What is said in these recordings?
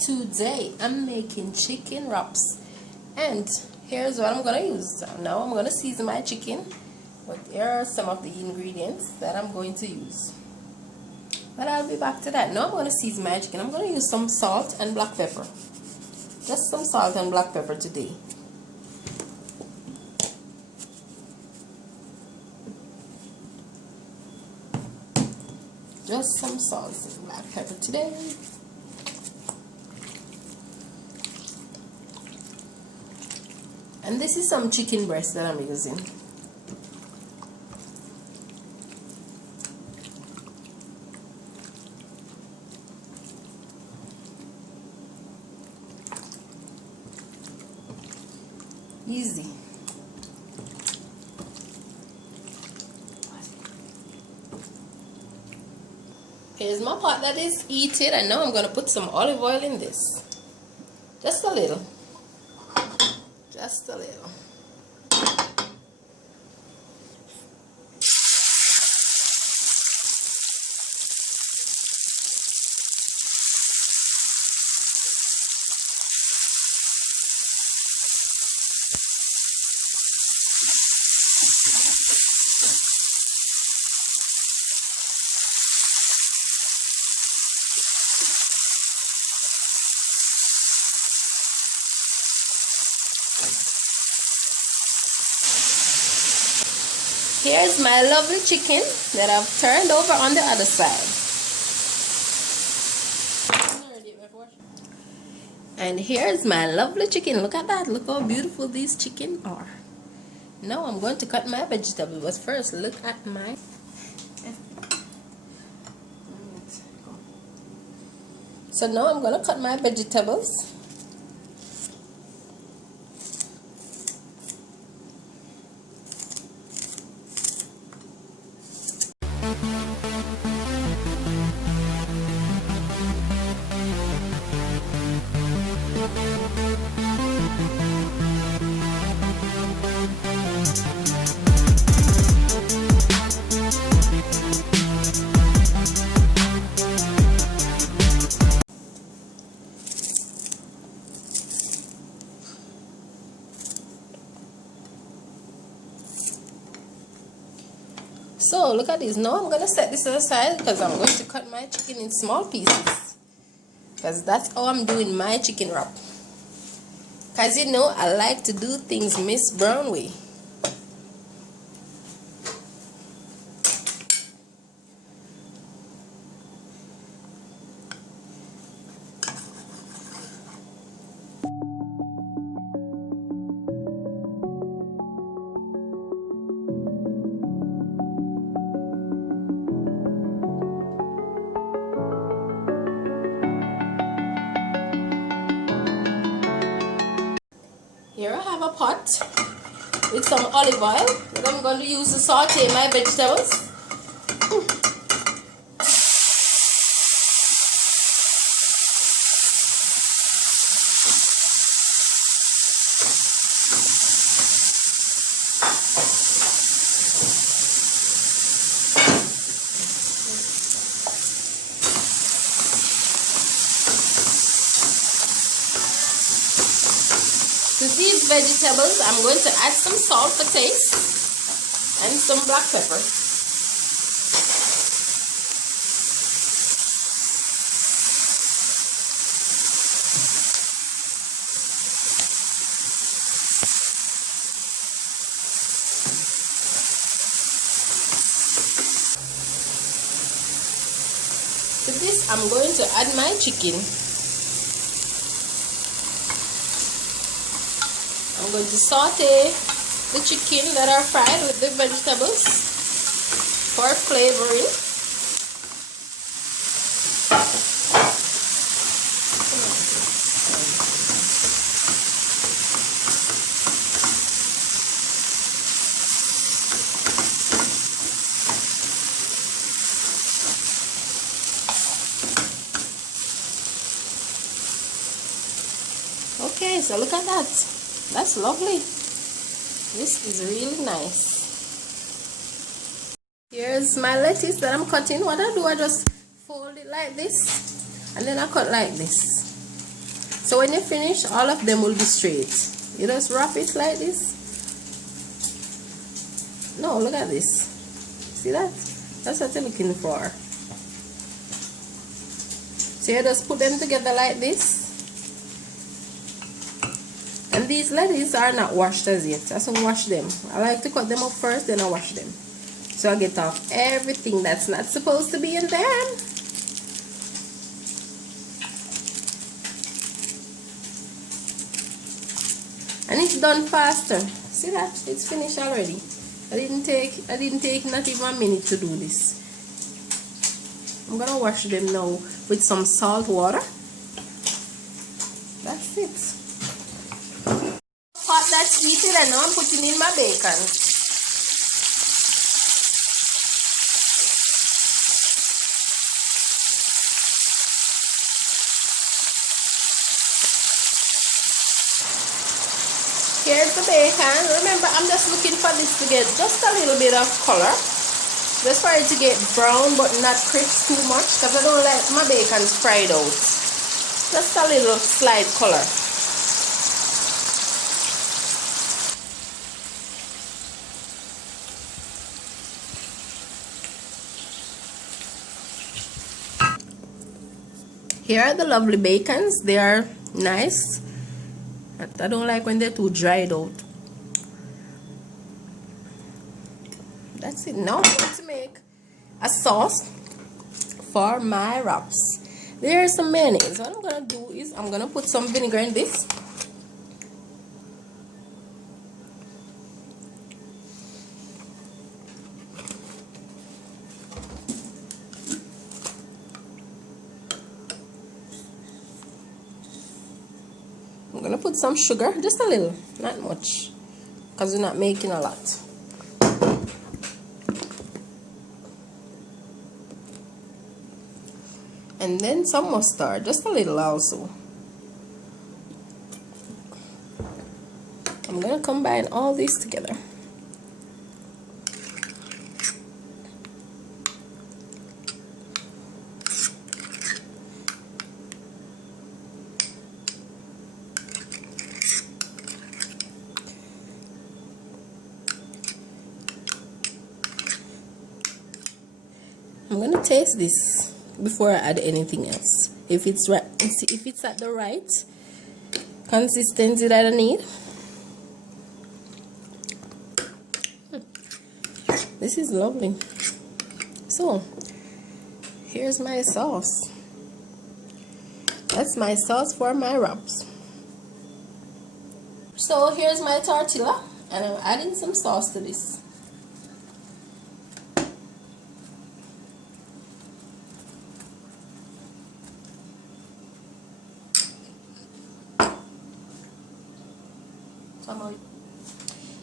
Today I'm making chicken wraps, and here's what I'm gonna use. Now I'm gonna season my chicken, but here are some of the ingredients that I'm going to use, but I'll be back to that. Now I'm gonna season my chicken. I'm gonna use some salt and black pepper, just some salt and black pepper today. Just some salt and black pepper today. And this is some chicken breast that I'm using. Easy. Here's my pot that is heated, and now I'm going to put some olive oil in this. Just a little. Just a little. Here's my lovely chicken that I've turned over on the other side. And here's my lovely chicken. Look at that. Look how beautiful these chicken are. Now I'm going to cut my vegetables. But first, look at my... So now I'm going to cut my vegetables. So look at this. Now I'm going to set this aside because I'm going to cut my chicken in small pieces, because that's how I'm doing my chicken wrap. Because you know I like to do things Myss Brown way. Here I have a pot with some olive oil that I'm going to use to saute my vegetables. To these vegetables, I'm going to add some salt for taste and some black pepper. To this, I'm going to add my chicken. I'm going to saute the chicken that are fried with the vegetables for flavoring. Okay, so look at that. That's lovely. This is really nice. Here's my lettuce that I'm cutting. What I do, I just fold it like this, and then I cut like this. So when you finish, all of them will be straight. You just wrap it like this. No, look at this. See that? That's what you're looking for. So you just put them together like this. And these lettuces are not washed as yet. I just wash them. I like to cut them up first, then I wash them. So I get off everything that's not supposed to be in them. And it's done faster. See that? It's finished already. I didn't take not even a minute to do this. I'm gonna wash them now with some salt water. That's it. Pot that's heated, and now I'm putting in my bacon. Here's the bacon. Remember, I'm just looking for this to get just a little bit of color. Just for it to get brown but not crisp too much, because I don't like my bacon fried out. Just a little slight color. Here are the lovely bacons. They are nice. I don't like when they're too dried out. That's it. Now I'm going to make a sauce for my wraps. There's some mayonnaise. What I'm going to do is I'm going to put some vinegar in this. I'm going to put some sugar, just a little, not much, because we're not making a lot. And then some mustard, just a little also. I'm going to combine all these together. I'm going to taste this before I add anything else. If it's right, if it's at the right consistency that I need. This is lovely. So here's my sauce. That's my sauce for my wraps. So here's my tortilla, and I'm adding some sauce to this.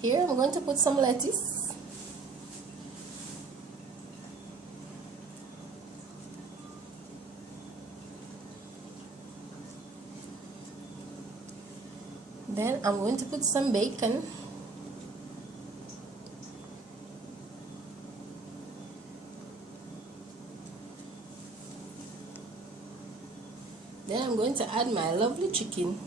Here I'm going to put some lettuce. Then I'm going to put some bacon. Then I'm going to add my lovely chicken.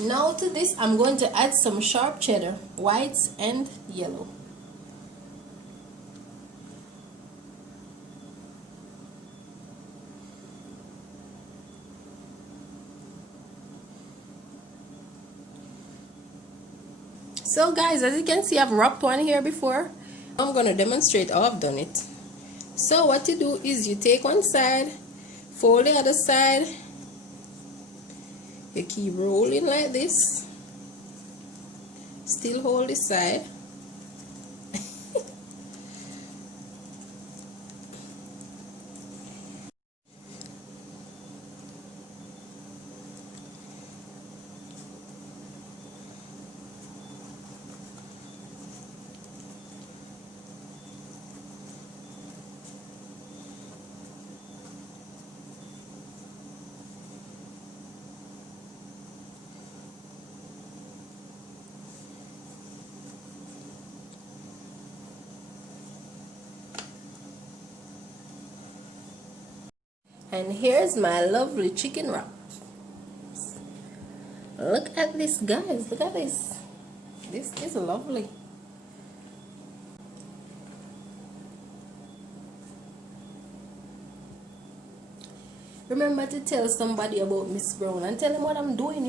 Now to this, I'm going to add some sharp cheddar, white and yellow. So guys, as you can see, I've wrapped one here before. I'm going to demonstrate how I've done it. So what you do is you take one side, fold the other side, you keep rolling like this, still hold this side, And here's my lovely chicken wrap. Look at this, guys. Look at this. This is lovely. Remember to tell somebody about Miss Brown and tell them what I'm doing.